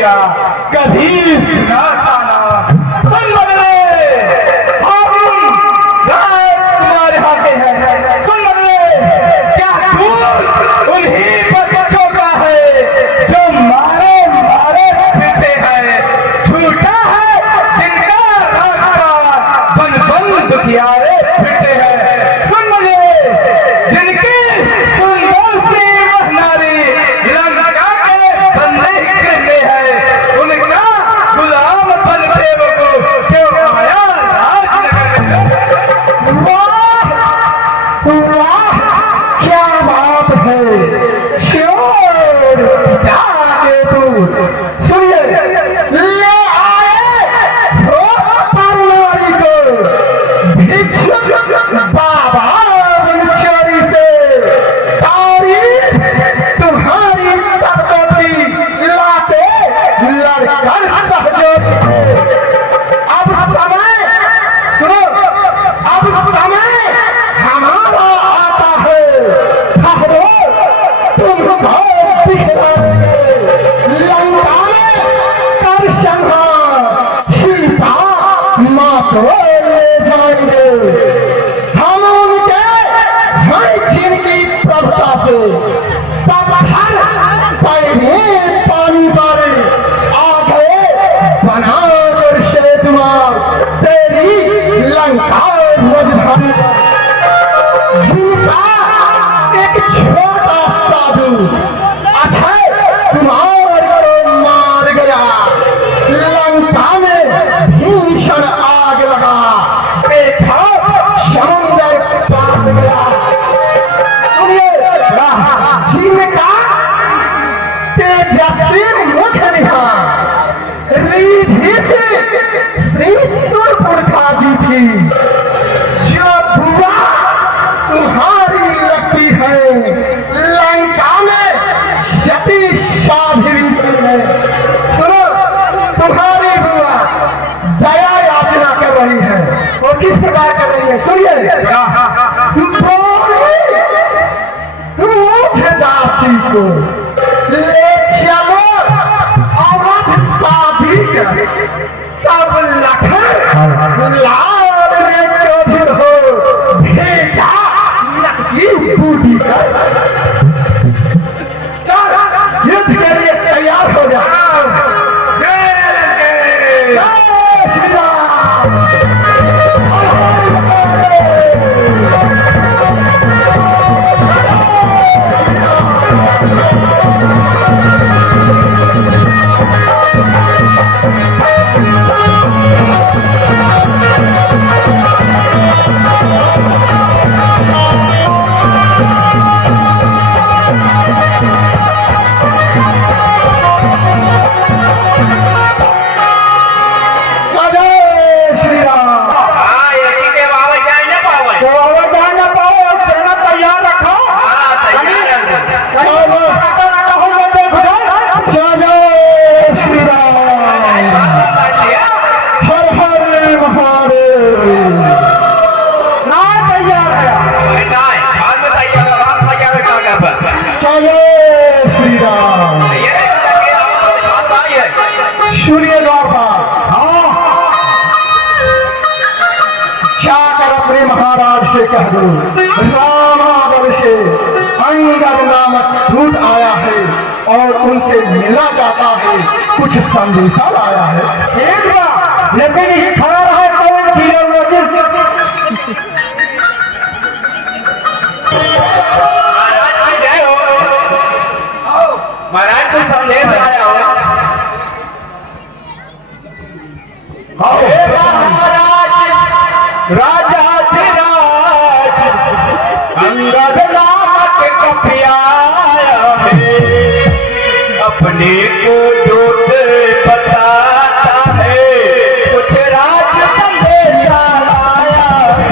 मेरा कभी सुना था नाम। सुन बदले हम राजकुमार हाथे हैं। सुन बदले क्या दूर उन्हीं बच्चों का है जो मारे मारे फिरते हैं। झूठा है जिनका रास्ता बन बन दुखियारे फिरते हैं। सुन बदले जिनकी सुंदर सी वह नारी लंका के बंदे करते हैं। उनका गुलाम बनते को क्यों आया राजनगर। वाह वाह क्या बात है। छोड़ जाके दूर सुनिए ले आए हो परनारी को भिक्षुक बाबा बिछोरी से। तारीफ तुम्हारी तपती लाते लड़कर सहजोगी है। अब समय सुनो, अब समय हमारा आता है। ठहरो तुम बहुत दिखलाएंगे। लंका में कर संहार सीता माँ को ले जाएंगे। हम उनके हैं जिनकी प्रभुता से पत्थर पैने पानी पर आगे बना कर शेतुमार तेरी लंका राजधानी जिनका एक छोटा साधु अक्षय कुमार को मार गया। लंका में भीषण आग लगा। देखा समुद्र पाट गया। सुनिए जिनका तेजस्वी मुख निहार रिद्धि से श्री सुरपुरखा जी थी। जो बुआ तुम्हारी लगती है लंका में सती साध्वी से है। सुनो तुम्हारी बुआ दया याचना कर रही है। वो किस प्रकार कर रही है सुनिए। बोली मुझे दासी को ले चलो अवध शादी कर। तब लखन लाल ने क्रोधित हो भेजा लड़की बूढ़ी कर। चल युद्ध के लिए तैयार हो जा। जय श्री राम। जय श्री राम। हाँ, यही के बाबा जाए ना पावे। तो अब जाना पाओ सेना तैयार रखो। हाँ, तैयार है। चलो जय श्री राम। हर हर महादेव। ना तैयार है। नहीं, बाद में तैयार है, बाद में तैयार है काका पर। जय श्री राम। ये लगे आप बात आई है। सुनिए द्वारका। हाँ जाकर अपने महाराज से कह दो रामागढ़ से अंगद नामक दूत आया है और उनसे मिला जाता है। कुछ संदेशा लाया है। लेकिन ये खड़ा रहा कौन सी महाराज जय हो। महाराज कोई संदेश आया हो। राजाधिराज अंगद नामक कपियाया है। अपने को दूत बताता है, कुछ राज संदेशा लाया है।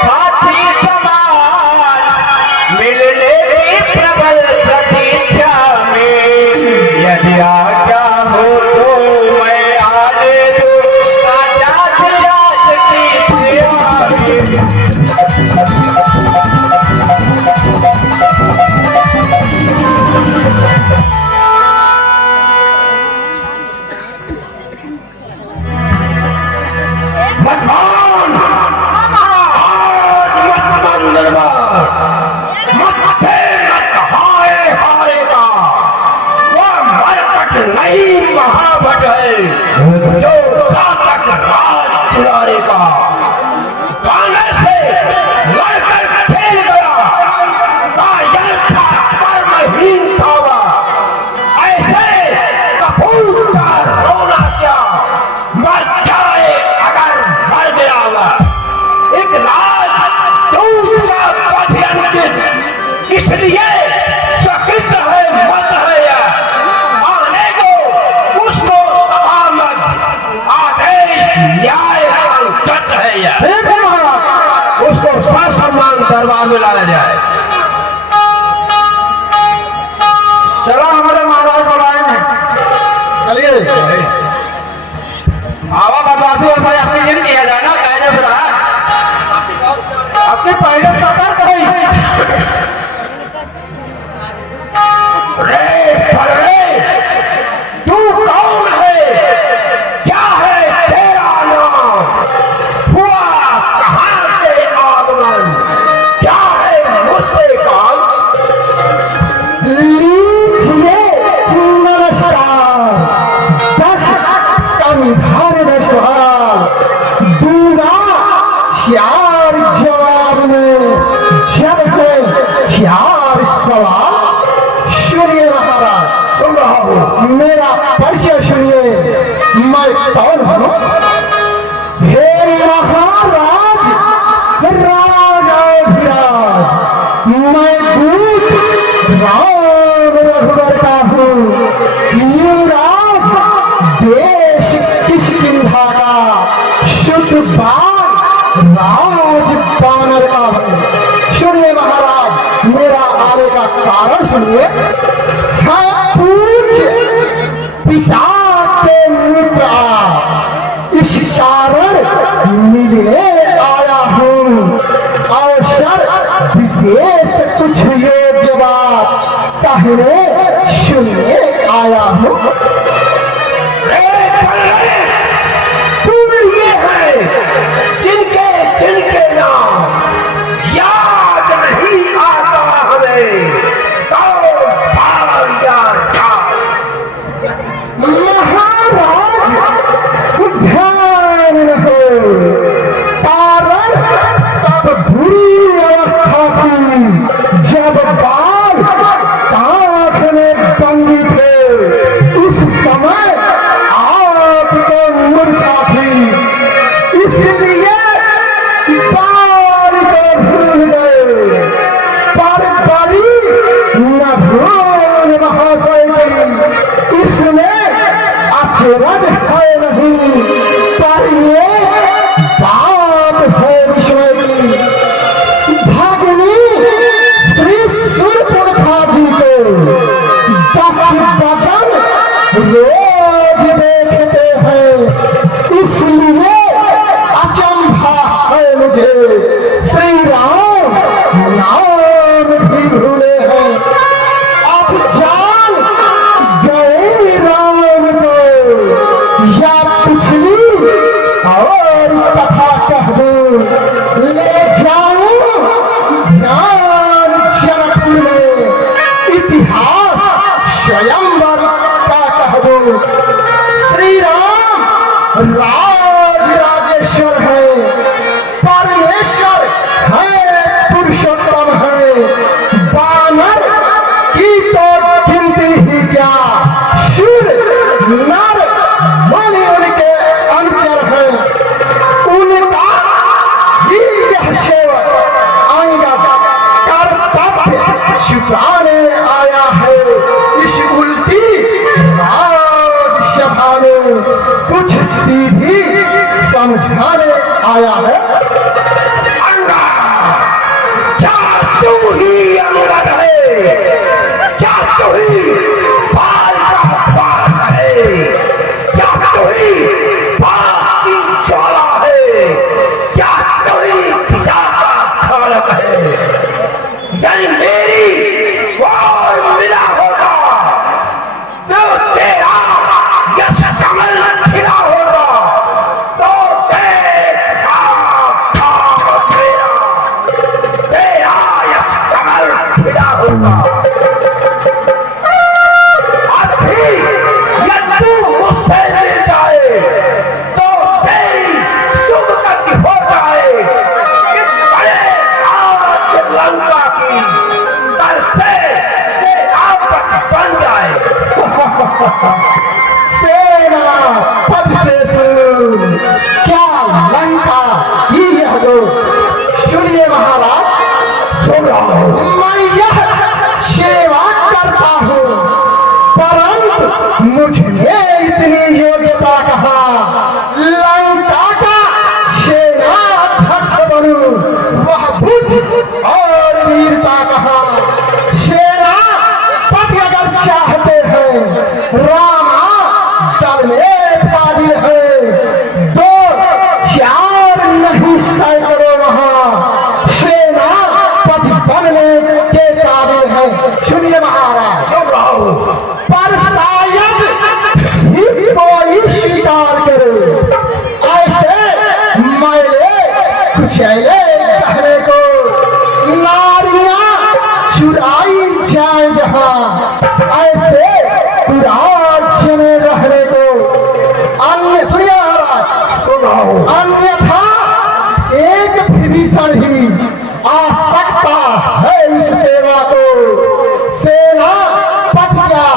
हाथी समान मिलने की प्रबल प्रतीक्षा में यदि आज्ञा हो तो मैं आने दूँ राजा की सेवा में। न्याय संकट है यह। ठीक है महाराज। उसको ससम्मान दरबार में लाया जाए। चला हमारे महाराज बुलाए हैं। चलिए आवा बदमाशी वैसा अपनी दिन किया जाए ना, कहने से रहा आपके पहले सतर कही रे फरे, तू कौन है? क्या है तेरा नाम? हुआ कहाँ से आगमन? क्या है मुझसे काम? लीजिए नमस्कार। 10 कंधारे में सवाल दूंगा 4 जवाब में, जब कोई 4 सवाल। सुनिए महाराज, सुन रहा हूँ। मेरा परिचय सुनिए। मैं कौन हूँ? हे महाराज राजाधिराज, मैं दूत राम रघुवर का हूँ। युवराज देश किष्किंधा का, शुद्ध बाग राज बानर का हूँ। सुनिए महाराज, मेरा आने का कारण सुनिए। हाँ, पूज्य पिता के मित्र आप, इस कारण मिलने आया हूँ। अवसर विशेष कुछ योग्य बात कहने सुनने आया हूँ। रे फरे, तुम ये है जिनके नाम याद नहीं आता हमें। कौन भारिया था? महाराज ध्यान हो, कारण तब बुरी अवस्था थी जब बाल आंख में बंद थे। उस समय आपको मूर्छा थी, इसलिए बाल को भूल गए। पर बड़ी न भूल महाशय की, इसमें अचरज है नहीं, पर ये बात है विषय की। भगनी श्री सूर्यपुरखा जी को 10 बदन रोज देखते हैं, इसलिए अचंभा है मुझे। श्री राम नाम भी भूले हैं। अब जान गए राम को, या पिछली और कथा कह दूं। ले जाऊं ज्ञान जनकपुर में, इतिहास स्वयंवर का कह दूं। श्री राम राज राजेश्वर है, परमेश्वर है, पुरुषोत्तम है। बानर की तो गिनती ही क्या, सुर नर मणि उनके अनुचर हैं। उनका ही यह सेवक अंगद कर्तव्य छुपाने आया है। इस उल्टी राजसभा में कुछ सीधी समझाने आया है। अंगा, क्या तू ही अंगद है? क्या तू ही बाल का बाल है? क्या तू ही बास की ज्वाला है? क्या तू ही पिता का खालक है? यदि मेरी और मिला होगा तो तेरा यश कमल खिला होगा। तो देखा था तेरा यश कमल खिला होगा। अभी यदि तू मुझसे मिल जाए तो तेरी शुभ गति हो जाए कि बड़े राज लंका की दर से आपस बन जाए। सेना पद से सुन, क्या लंका ही यह दो। सुनिए महाराज, सुन रहा हूँ। मैं यह सेवा करता हूँ, परंतु मुझे इतनी योग्यता कहाँ। लंका मैले कुचैले कहने को नारियां चुराई जाए जहां ऐसे राज्य में रहने को अन्य सुनिए महाराज अन्यथा एक विभीषण ही आ सकता है इस सेवा को सेना पथ क्या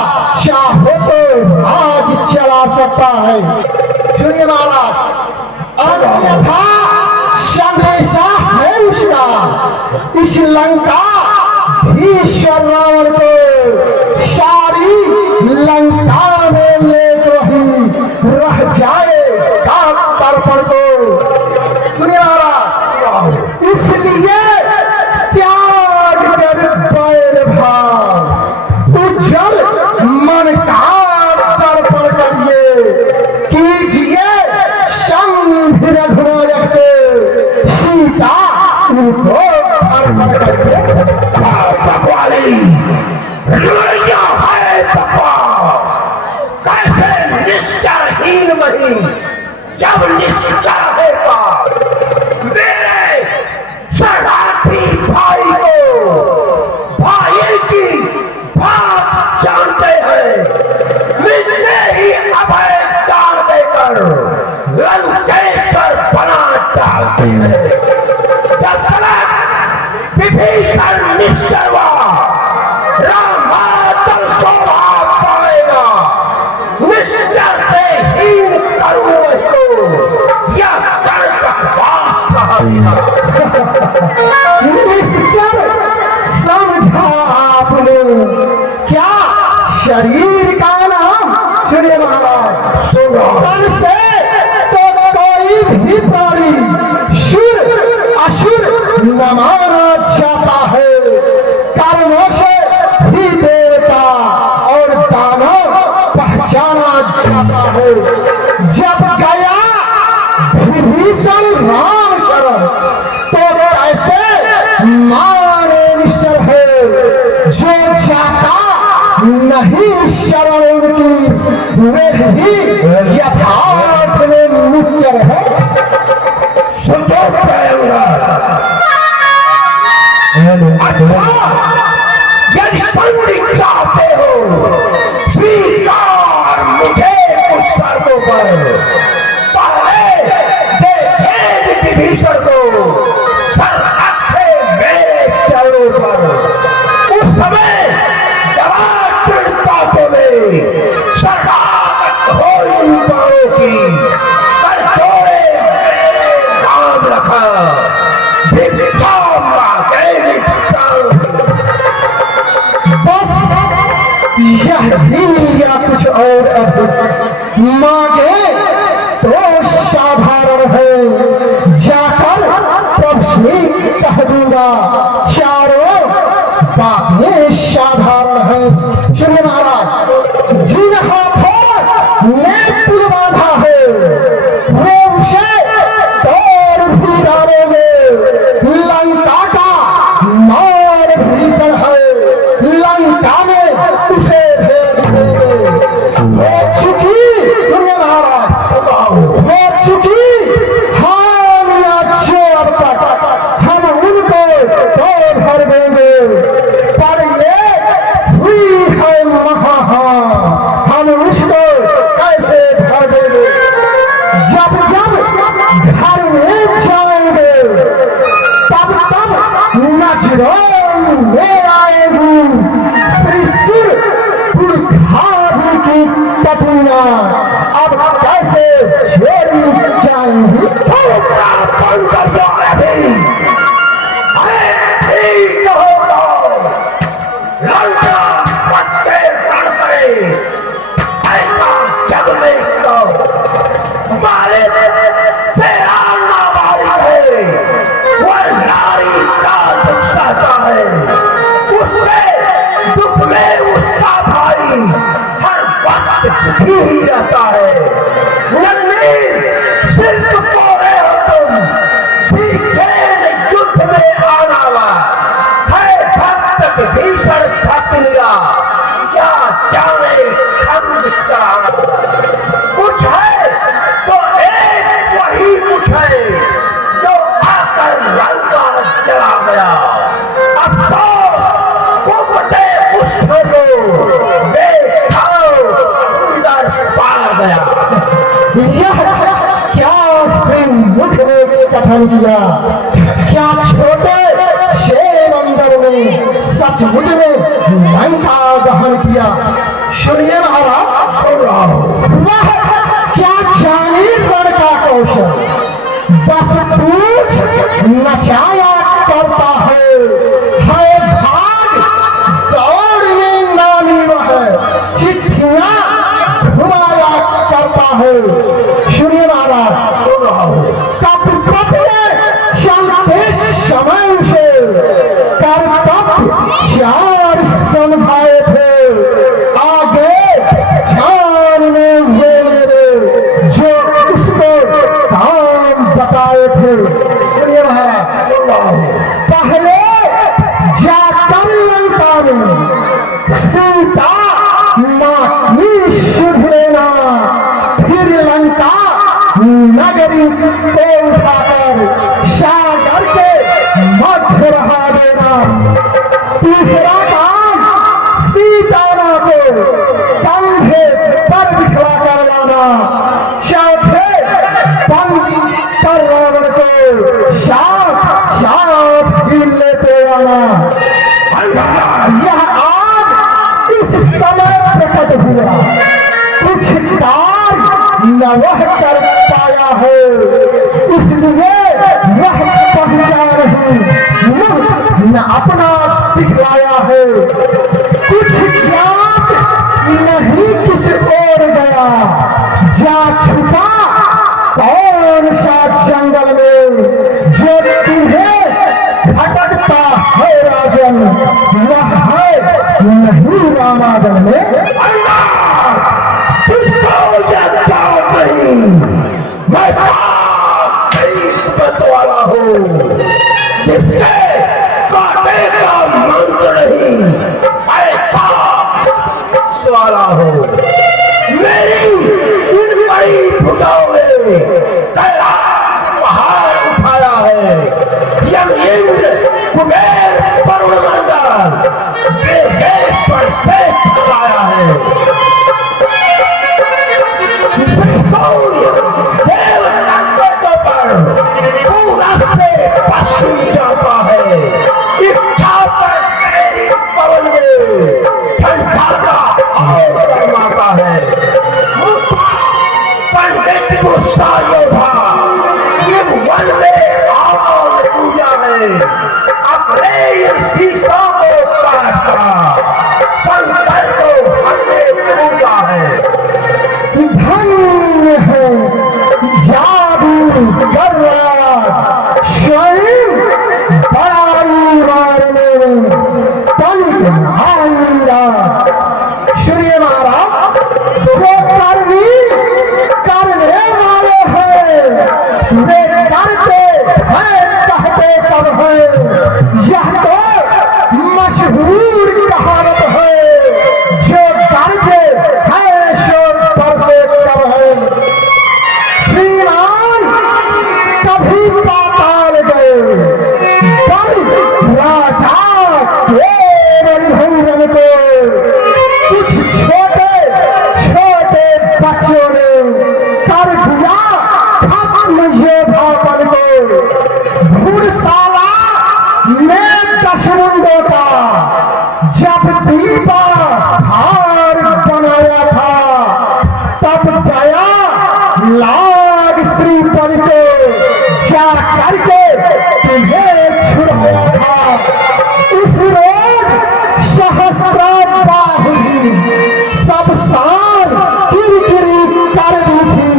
चाहो तो राज चला सकता है सुनिए महाराज अन्यथा संदेशा है उसका इस लंका ईश्वर रावण को सारी लंका में ले तो ही रह जाए का तर्पण को सुनिए महाराज इसलिए त्याग कर बैर भाव उज्जवल मन का तर्पण करिए कीजिए संधि रघुनायक से सीता उनको अर्पण करके बकवाली लड़िया है बकवा कैसे निश्चरहीन मही जब निश्चर होगा मेरे शरणार्थी भाई को भाई की बात जानते हैं मिलते ही अभय दान देकर लंकेश्वर बना डालते हैं विभीषण निश्चय रामातल शोभा पाएगा निश्चय से हीन करूं उसको यह कर बकवास निश्चर समझा आपने क्या शरीर का नाम सुनिए महाराज तन से तो कोई भी प्राणी शुर असुर न माना जाता है कर्मों से भी देवता और दानव पहचाना जाता है जब गया विभीषण राम शरण तो कैसे मारे निश्चर है जो जाता नहीं शरण उनकी वे ही यथार्थ में निश्चर है सुनो यदि संधि चाहते हो स्वीकार मुझे कुछ शर्तों पर पहले देखें विभीषण को सर रखे मेरे चरणों पर उस समय दवा चिड़काते में शरणागत हो पाओ की कर जोड़े मेरे नाम रखा बस यह भी या कुछ और अधिक मांगे तो साधारण है जाकर प्रभु से कह दूंगा चारों बातें साधारण है सुनिए महाराज जिन हाथों ने पुल बांधा है वो उसे तोड़ भी डालेंगे लंका का मार भीषण है लंका में उसे भेज देंगे हो चुकी सुनिए महाराज हो चुकी हानियां जो अब तक हम उनको तो भर देंगे पर ये हुई है महाहान हम उसको कैसे भर देंगे जब जब घर में जाएंगे तब तब नजरों में आएगी श्री पुरखाजी की पटना अब कैसे छोड़ी जाएंगी ठीक होगा लड़का बच्चे रण करे ऐसा जग में हमारे तेरा नाबालिग है वह नारी का दुख सहता है उसके दुख में उसका भाई हर वक्त दुखी ही रहता है नन्ही सिर्फ कोरे हो तो कथन किया, क्या छोटे शेर अंदर में सचमुच में लंका दहन किया। सुनिए महाराज, सुन रहा हूं। वह क्या जानी रण का कौशल, बस पूछ नचाया करता है भाग दौड़ में नामी वह चिट्ठियां घुमाया करता है। सुनिए महाराज, सुन रहा हूं। कपट में चलते समय उसे कर्तव्य चार समझाए थे, आगे ध्यान में वे मेरे जो उसको काम बताए थे। सुनिए महाराज, सुन रहा हूं। पहले जाकर लंका में सीता मां की शुभ लेना, फिर लंका नगरी को उठाकर सागर के मध्य रहा देना। तीसरा काम सीता मां को कंधे पर बिठा कर लाना। चौथे बंदी पर रावण को साथ साथ ही लेते आना। यह आज इस समय प्रकट हुआ, कुछ कार्य न वह कर पाया है, इसलिए वह पहुंचा नहीं, मुंह न अपना दिखलाया है। कुछ ज्ञात नहीं किस ओर गया, जा छुपा कौन सा जंगल में, जो तुम्हें भटकता है राजन, वह है नहीं रामायण में। मैं वाला हूँ, जिसके काटे का मंत्र नहीं, ऐसा वाला हूँ। मेरी इन बड़ी भुजाओं ने कैलाश पहाड़ उठाया है, यमइंद्र कुबेर वरुण मंडल देश पर से चलाया है। देव संकटों पर पूरा से पश्चिम जाता है, इच्छा पर मेरी पवन में ठंडा और गर्माता है। पंडित गुस्सा योद्धा ये वन में और पूजा है, अपने सीता को काटा शंकर को हमने पूजा है। धन्य है जादू कर रहा स्वयं बड़ाई मारने तनिक आईला। श्री महाराज, जो करनी करने वाले हैं वे करते हैं, कहते कब है, यह तो मशहूर कहावत है, जो गर्जे है शोर पर से कब है। श्रीमान कभी पाताल गए, बल राजा केवल भंजन को, कुछ छोटे छोटे बच्चों ने कर दिया खत्म योद्धापन को। घुड़शाला में 10 मुंडों का जब दीपा हार बनाया था, तब दया लाग श्रीपद को जा करके तुम्हें छुड़ाया था। उस रोज सहस्त्र बाहुली सब शान किरकिरी कर दी थी।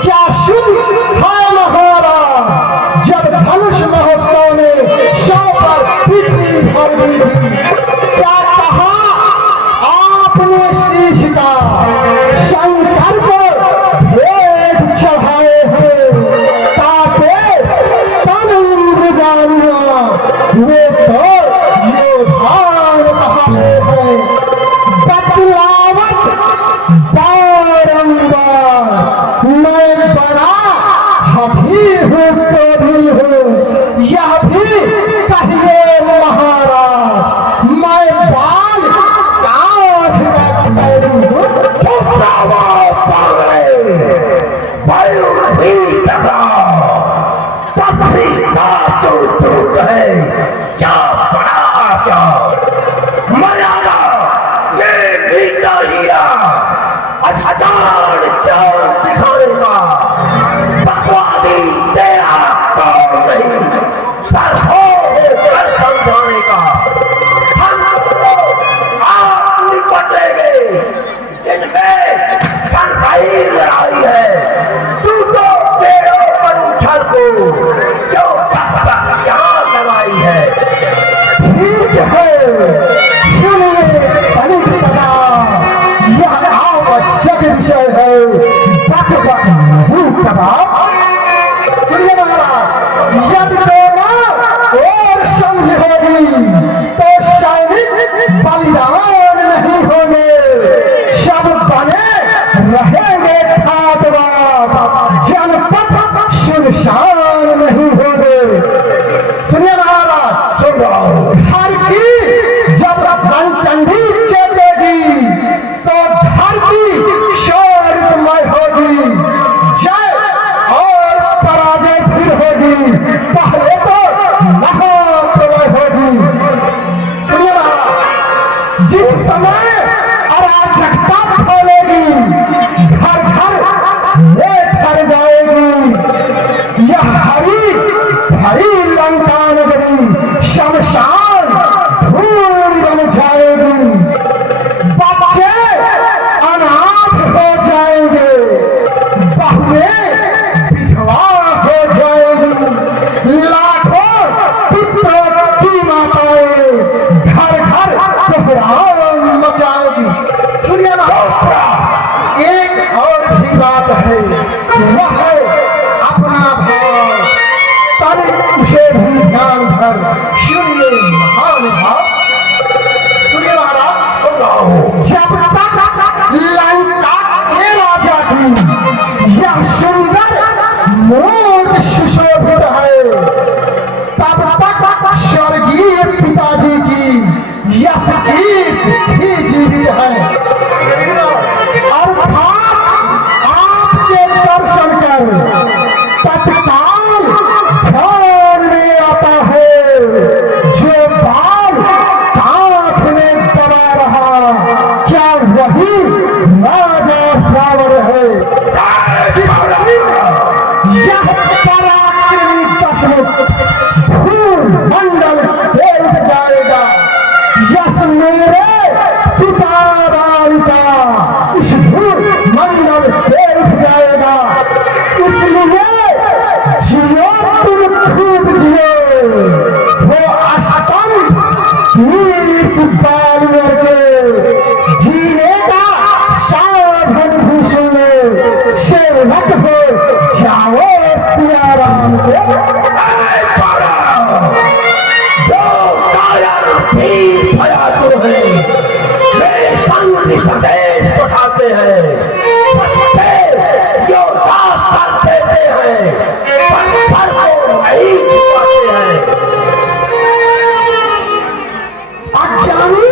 क्या शुद्ध है महाराज, जब धनुष महोत्सव में 100 पर बिक्री भर दी थी। क्या कहा आपने शीश का शंकर को भेद चढ़ाए हैं, ताके तन इंद्र जानिया वे तो योद्धान कहाए हैं। बतलावत बारंबार मैं बड़ा हठी हूँ, क्रोधी हूँ, यह भी कहिए महाराज, क्यों यहाँ लगाई है? ठीक है, सुनिए पलित पदा, यह आवश्यक विषय है, बक बक नहीं पदा। सुनिए महाराज, यदि दोनों और संधि होगी तो सैनिक बलिदान नहीं होंगे, सब बने रहेंगे ठाकुरा, जनपद सुनसान नहीं होंगे। सुनिए महाराज, सुन रहा हूं, हर की जब चंडी चलेगी तो धरती शोरमय होगी, जय और पराजय फिर होगी, पहले तो महाप्रलय होगी। सुनिए महाराज, जिस समय अराजकता फैलेगी, घर घर ले कर जाएगी, यह हरी भरी लंका नगरी शमशान धूल बन जाएगी, बच्चे अनाथ हो जाएंगे, बहुएं विधवा हो जाएगी, लाखों पुत्रों की माताएं घर घर कोहराम मचाएगी। सुनिए महाराज, एक और भी बात है, वह है अपना भाव, तनि उसे भी ध्यान धर सुनिए महानुभाव। सुनिए महाराज, सुन रहा हूं, जब तक लंका के राजा की यह सुंदर मूर्त सुशोभित है, तब तक स्वर्गीय पिताजी की यश गीत भी जीवित है। अर्थात आपके दर्शन कर तत्काल ध्यान में आता है, जो बाल कांख में दबा रहा, क्या वही राजा रावण है? यह पराक्रमी दशमुख भूमंडल से उठ जाएगा, यश मेरे पिता बालिका इस भूमंडल से उठ जाएगा, इसलिए जियो तुम खूब जियो, वो अष्टम वीर बालिवर के जीने का साधन भी सुनो, सेवक हो जाओ सिया राम के। संदेश उठाते हैं, योद्धा साथ देते हैं, पत्थर को नहीं छुपाते हैं। अज्ञानी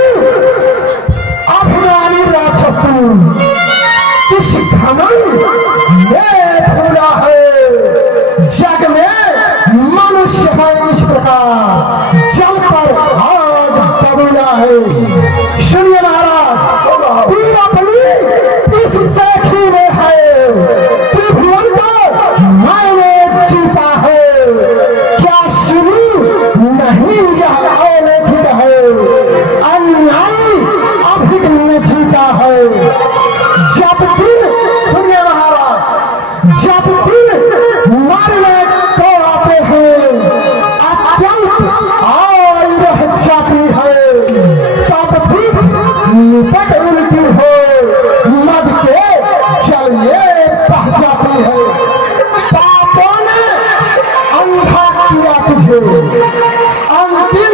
अभिमानी राक्षस किस घमंड में भूला है, जग में मनुष्य है इस प्रकार, जल पर आग बबूला है। सुनिए महाराज, अपनी इस सखी में है, त्रिभुवन को मैंने जीता है, क्या सुनी नहीं यह अवलेखित है, अन्यायी अधिक ने जीता है। जब दिन, सुनिए महाराज, जब दिन मरने को आते हैं, अत्यंत आयु रह जाती है, तब भी निपट उल्टी हो, मद के चलिए बह जाती है। पापों ने अंधा किया तुझे, अंतिम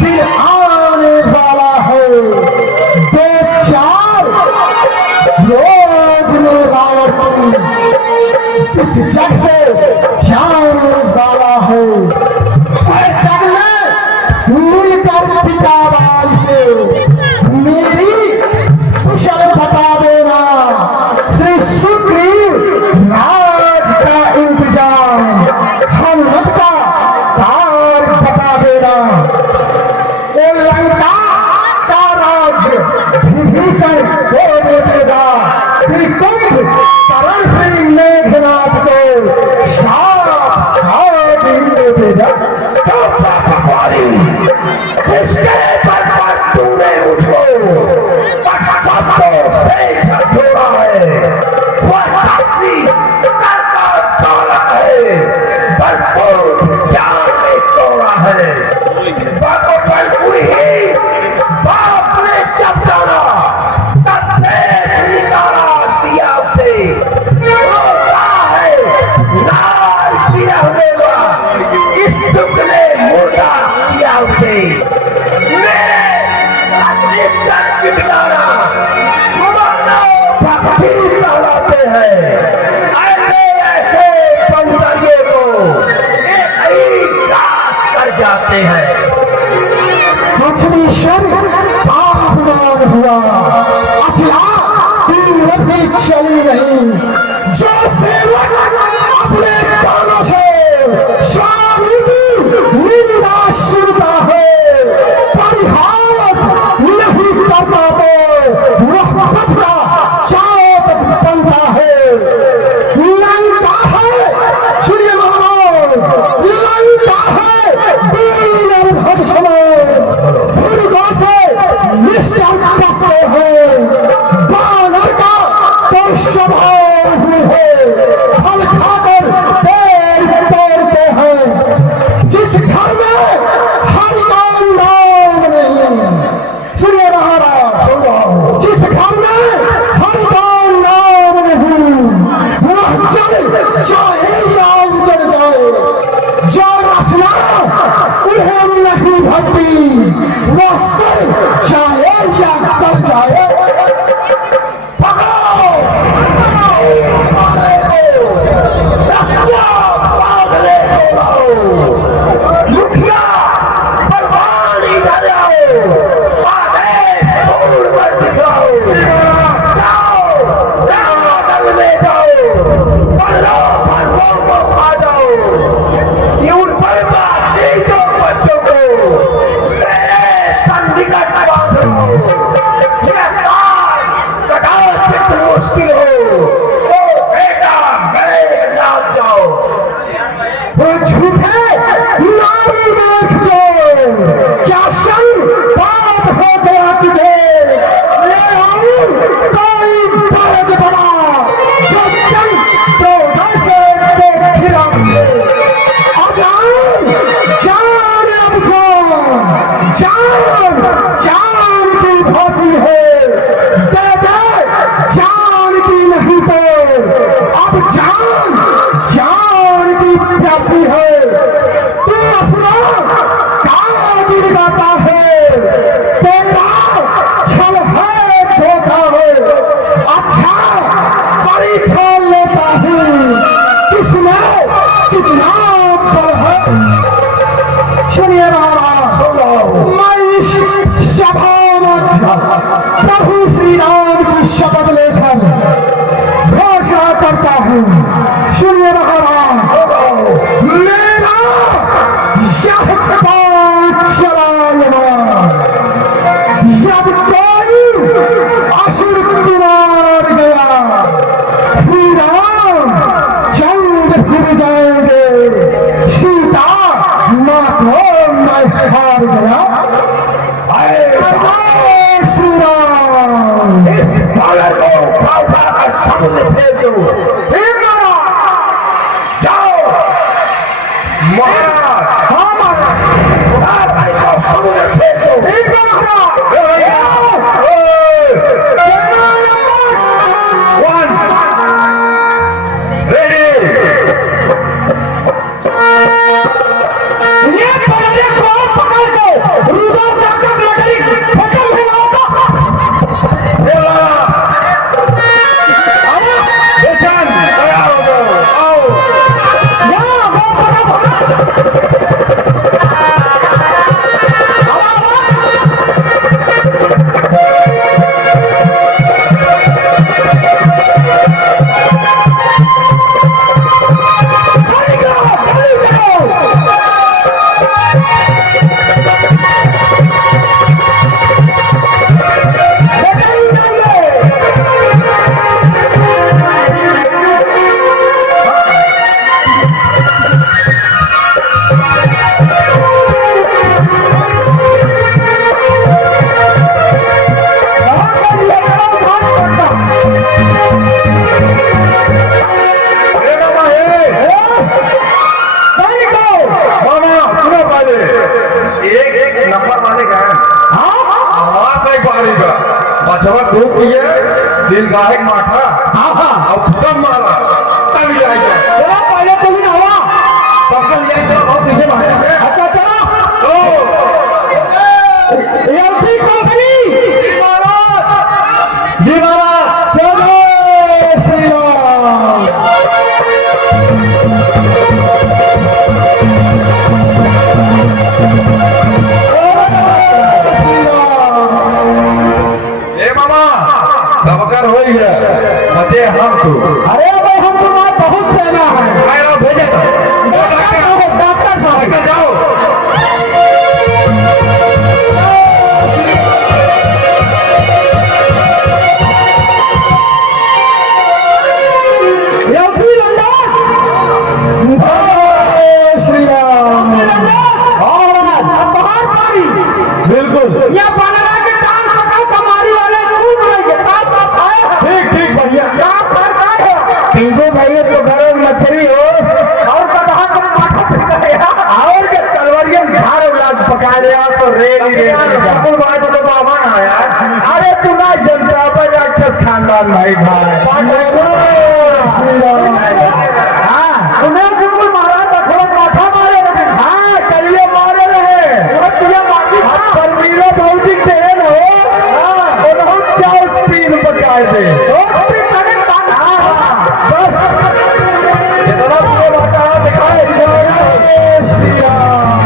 दिन आने वाला है, दो चार रोज में रावण जिस जग से जाने वाला है, हर जग में मिलकर पिता बाल से मेरी कुशल बता देना, श्री सुग्रीव राज का इंतजाम, हनुमत का कार बता देना, ओ लंका का राज विभीषण को दे देगा, त्रिकुंभ करण श्री मेघनाथ को जान में तोड़ा है। बातों पर हुई बाप ने जब जाना तब निकाला दिया उसे, रोता है लाल पिया हुआ इस दुख ने मोटा किया उसे। मेरे अदृष्ट की बिगाड़ा भक्ति कहलाते हैं। ऐसे ऐसे सौंदर्य को एक ही दास कर जाते हैं। मछलीश्वर पापमान हुआ, अचला दूर भी चली नहीं। जो सेवक अपने कानों से स्वामी की निंदा सुनता है, परिहास नहीं करता तो वह पथरा चाप बनता है। लंका है, सुनिए महाराज, लंका है दीन और भगवान भुर्गों से निश्चल बसते हैं। बानर का तो स्वभाव ही है, फल खाकर पेड़ तोड़ते हैं। जिस घर में हरि का नाम नहीं, सुनिए महाराज, जिस घर में हरि का नाम नहीं, वह जल चाहे या उजड़ जाए। जो रसना उन्हें नहीं भजती, वह सर चाहे या गल जाए। पकड़ो मारे को, रस्ता पागले को लाओ। मुखिया बलवान इधर आओ, आधे दूर पर दिखाओ। जाओ जंगल में जाओ, पढ़ो फलों को खा जाओ। ये उन बर्बाद नहीं दो बच्चों को मेरे संधिकट बांधो। ये काल कदाचित मुश्किल हो, ओ बेटा गए नाम जाओ। वो झूठे नारी देख जो, क्या संग बात हो गया तुझे। ले आऊं कोई बर्द बड़ा, जो जंग तो वैसे देख खिला। अजान जान अब जान जान की फांसी है। दे दे जान की नहीं तो अब जान की प्यासी है। तू असुरा कहाँ गिर जाता है, तेरा छल है धोखा है। अच्छा परीक्षा लेता हूँ, किसमें कितना बल है। सुनिए महाराज, मैं इस सभा मध्य प्रभु श्री राम की शपथ लेकर घोषणा करता हूँ। सुनिए महाराज, मेरा यह पांच चलाना, जब कोई असुर कुमार गया, श्री राम जंग फिर जाएंगे। सीता माँ को मैं हार गया। जय श्री राम। इस बालक को उठा कर समुद्र फेंक दो। जाओ महाराज, हाँ महाराज, उठाकर इसको समुद्र फेंक दो। ठीक है महाराज। One, ready. ये पड़े को पकड़ के रुदो तक मटरी खत्म है ना होगा। बोला अरे बेचैन तैयार हो जाओ। आओ यहाँ वो पकड़ बचवा दो किए दिल गायक माठा हाँ हाँ और खत्म मारा तब जाएगा चलो पहले तुम ही ना हुआ तब कल यही तो बहुत पीछे भागे अच्छा चलो तो एलसी कंपनी जी महाराज चलो श्री राम ए मामा सबकर हो गया बचे हम तो अरे भाई हम तुम्हारे बहुत सेना है आए भेजे डॉक्टर साहब लेकर जाओ एलसी लंडस जय श्री राम और बाहर पारी बिल्कुल या बनरा के टांग पकड़ कमारी वाले खूब रहे टांग का खाए ठीक ठीक बढ़िया टांग पर खाए टिंकू भाई तो घरों में मछली हो और कहा तुम माथा फेंक गया और के तलवारियों झाड़ उलाद पका लिया तो रेली बिल्कुल बात तो बाबा ना यार अरे तू ना जनता पर राक्षस खानदान भाई हाँ उन्हें बिल्कुल महाराज बखरा माथा मारे रहे हाँ कलिए मारे रहे तुझे मासी पर मीरा भौजी तेरे हो और हम चाव स्पीड पकाए थे बस जितना भी बता दिखाए जय श्री राम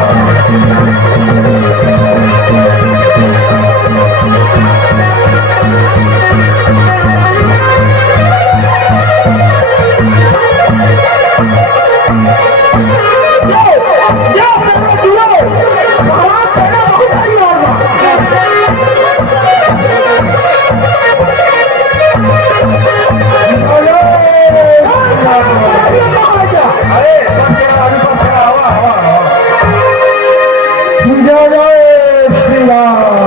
अरे हवा हवा जय श्री राम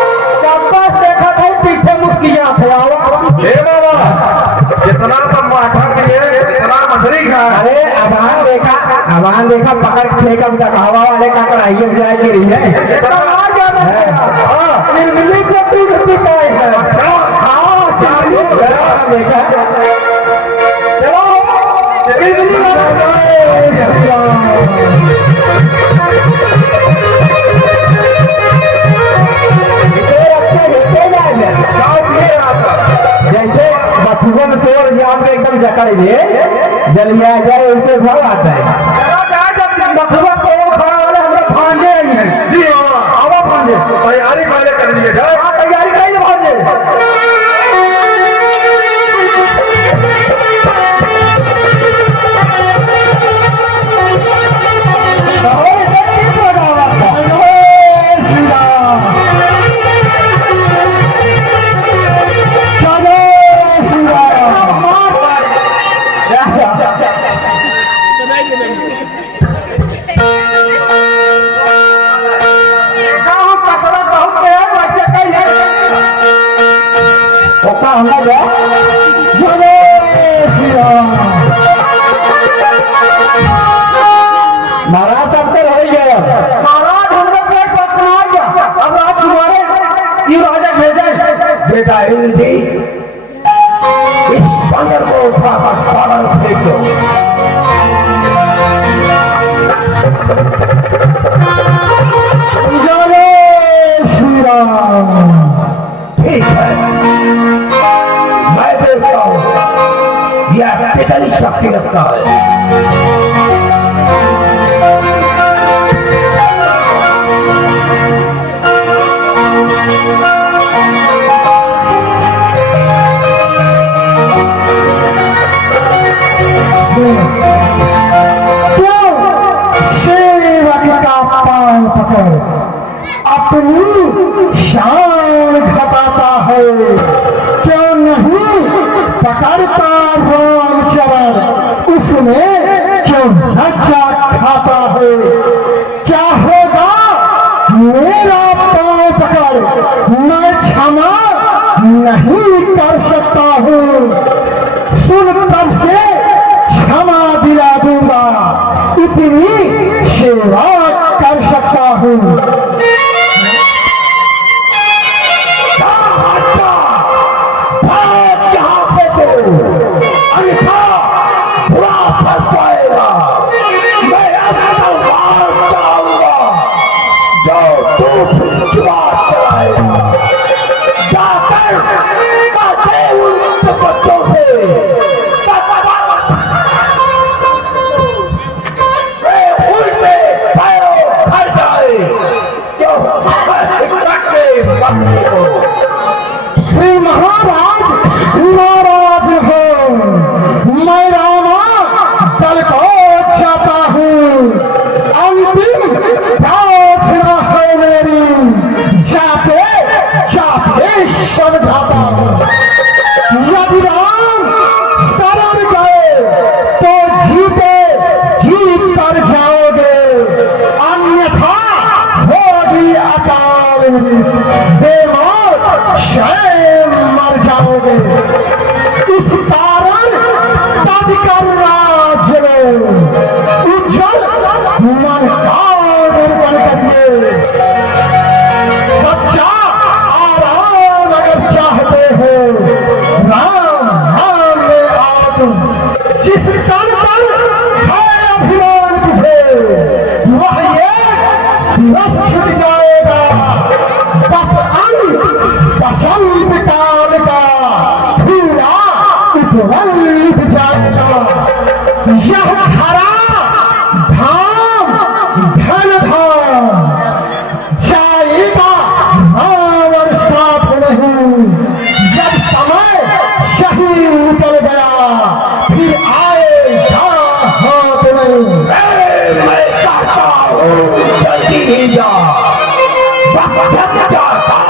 देखा था पीछे मुस्किया थे हे बाबा जितना तुम माठा किए इतना मछली खा अरे अबान देखा पकड़ फेंका तक हवा वाले का कढ़ाइए जाए गिरी है मिली से दूध पिटाए है देखा चलो जैसे बथुओं में शोर जाम के एकदम जकड़ लिए जलिया जाए वैसे भाव आता है बखुआ को खड़ा वाले हमरा भांजे नहीं है जी आवा भांजे तैयारी पहले कर लिए जाए तैयारी कहीं भांजे महाराज सब तो हो गया महाराज हमरा से एक बात सुना गया अब रात तुम्हारे ये राजा भेजे बेटा हिंदी इस बंदर को उठाकर सालन फेंक दो जय श्री राम ठीक है मैं देखता हूँ यह कितनी शक्ति रखता है अपनी शान घटाता है क्यों नहीं पकड़ता रामचरण उसमें क्यों रक्षा खाता है क्या होगा मेरा पांव पकड़ मैं क्षमा नहीं कर सकता हूँ। सुन तब से क्षमा दिला दूंगा, इतनी सेवा कर सकता हूँ। यहाँ पे तो अन्यथा बुरा फल पाएगा। मैं ऐसा मार चलाऊंगा जो तू जुबान चलाएगा। जाकर काटे उन बच्चों से वे उल्टे पैरों खड़ जाए जो श्री महाराज नाराज हो। मैं रामा दल को चाहता हूँ। अंतिम प्रार्थना है मेरी, जाते जाते समझाता हूँ। यदि राम शरण गए तो जीते जीत कर जाओगे, अन्यथा होगी अकाल बेमौत स्वयं मर जाओगे। इस कारण तज कर राज उज्जवल मन का निर्माण करिए। सच्चा आराम अगर चाहते हो, राम नाम में आओ तुम। जिस तन पर है अभिमान तुझे, वह ये दिवस छिप जाएगा। बस बसंत काल का फूला उठवल जाएगा। यह हरा धाम धन धाम जाएगा रावण साथ नहीं। जब समय सही निकल गया फिर आएगा हाथ नहीं। मैं चाहता हूँ जल्दी ही जा, वक्त जाता